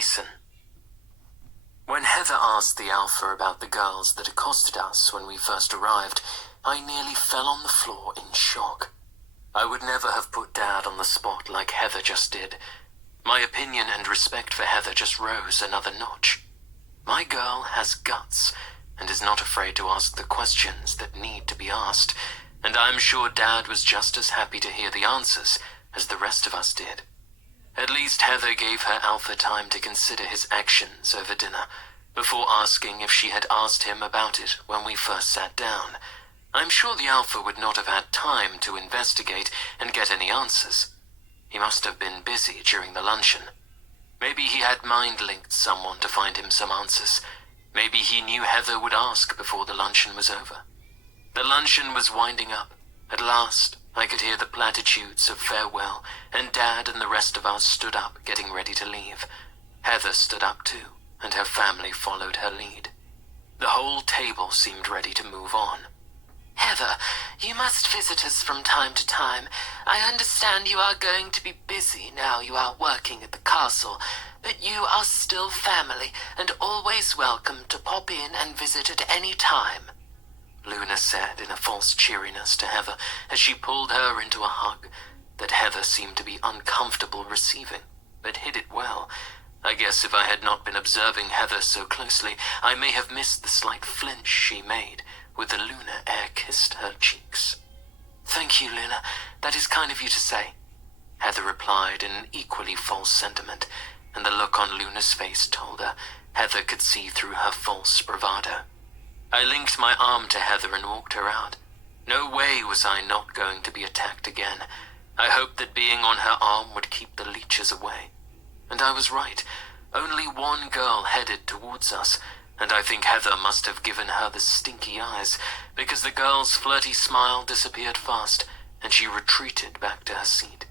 Jason. When Heather asked the Alpha about the girls that accosted us when we first arrived, I nearly fell on the floor in shock. I would never have put Dad on the spot like Heather just did. My opinion and respect for Heather just rose another notch. My girl has guts and is not afraid to ask the questions that need to be asked, and I'm sure Dad was just as happy to hear the answers as the rest of us did. At least Heather gave her Alpha time to consider his actions over dinner, before asking if she had asked him about it when we first sat down. I'm sure the Alpha would not have had time to investigate and get any answers. He must have been busy during the luncheon. Maybe he had mind-linked someone to find him some answers. Maybe he knew Heather would ask before the luncheon was over. The luncheon was winding up. At last, I could hear the platitudes of farewell, and Dad and the rest of us stood up, getting ready to leave. Heather stood up too, and her family followed her lead. The whole table seemed ready to move on. Heather, you must visit us from time to time. I understand you are going to be busy now you are working at the castle, but you are still family and always welcome to pop in and visit at any time, Luna said in a false cheeriness to Heather as she pulled her into a hug that Heather seemed to be uncomfortable receiving, but hid it well. I guess if I had not been observing Heather so closely, I may have missed the slight flinch she made with the Luna air kissed her cheeks. Thank you, Luna. That is kind of you to say, Heather replied in an equally false sentiment, and the look on Luna's face told her Heather could see through her false bravado. I linked my arm to Heather and walked her out. No way was I not going to be attacked again. I hoped that being on her arm would keep the leeches away. And I was right. Only one girl headed towards us, and I think Heather must have given her the stinky eyes, because the girl's flirty smile disappeared fast, and she retreated back to her seat.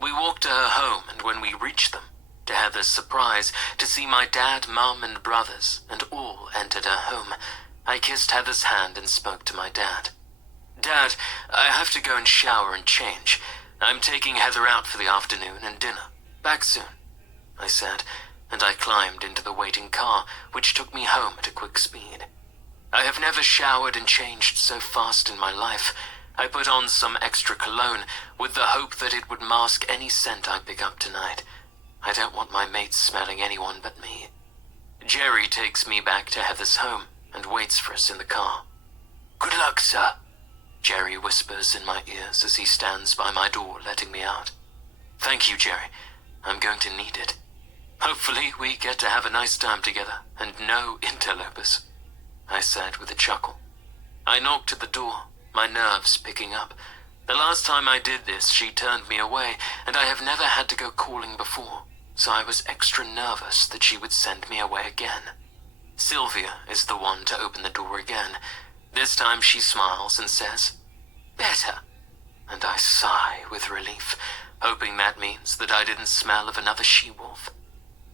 We walked to her home, and when we reached them, to Heather's surprise, to see my dad, mum, and brothers, and all entered her home, I kissed Heather's hand and spoke to my dad. Dad, I have to go and shower and change. I'm taking Heather out for the afternoon and dinner. Back soon, I said, and I climbed into the waiting car, which took me home at a quick speed. I have never showered and changed so fast in my life. I put on some extra cologne with the hope that it would mask any scent I pick up tonight. I don't want my mates smelling anyone but me. Jerry takes me back to Heather's home and waits for us in the car. Good luck, sir, Jerry whispers in my ears as he stands by my door letting me out. Thank you, Jerry. I'm going to need it. Hopefully we get to have a nice time together and no interlopers, I said with a chuckle. I knocked at the door, my nerves picking up. The last time I did this, she turned me away, and I have never had to go calling before, so I was extra nervous that she would send me away again. Sylvia is the one to open the door again. This time she smiles and says, "Better," and I sigh with relief, hoping that means that I didn't smell of another she-wolf.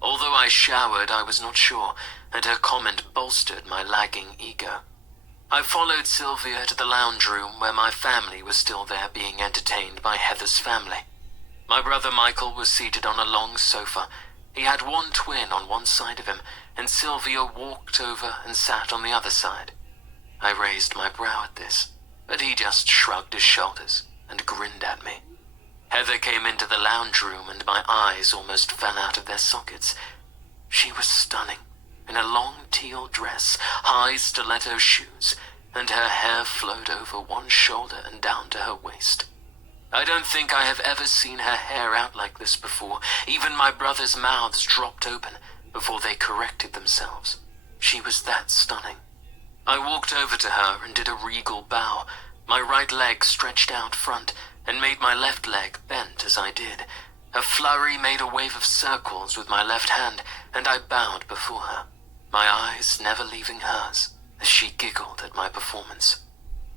Although I showered, I was not sure, and her comment bolstered my lagging ego. I followed Sylvia to the lounge room where my family was still there being entertained by Heather's family. My brother Michael was seated on a long sofa. He had one twin on one side of him, and Sylvia walked over and sat on the other side. I raised my brow at this, but he just shrugged his shoulders and grinned at me. Heather came into the lounge room and my eyes almost fell out of their sockets. She was stunning, in a long teal dress, high stiletto shoes, and her hair flowed over one shoulder and down to her waist. I don't think I have ever seen her hair out like this before. Even my brothers' mouths dropped open before they corrected themselves. She was that stunning. I walked over to her and did a regal bow. My right leg stretched out front and made my left leg bent as I did. A flurry made a wave of circles with my left hand, and I bowed before her, my eyes never leaving hers as she giggled at my performance.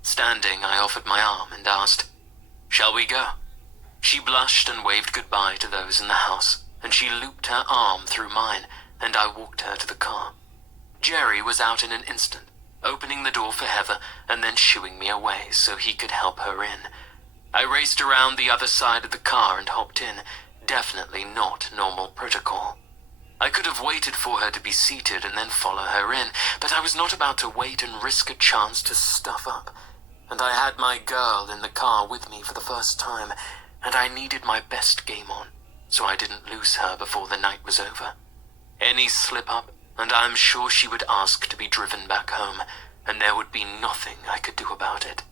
Standing, I offered my arm and asked, "Shall we go?" She blushed and waved goodbye to those in the house, and she looped her arm through mine, and I walked her to the car. Jerry was out in an instant, opening the door for Heather and then shooing me away so he could help her in. I raced around the other side of the car and hopped in. Definitely not normal protocol. I could have have waited for her to be seated and then follow her in, but I was not about to wait and risk a chance to stuff up. And I had my girl in the car with me for the first time, and I needed my best game on, so I didn't lose her before the night was over. Any slip-up, and I'm sure she would ask to be driven back home, and there would be nothing I could do about it.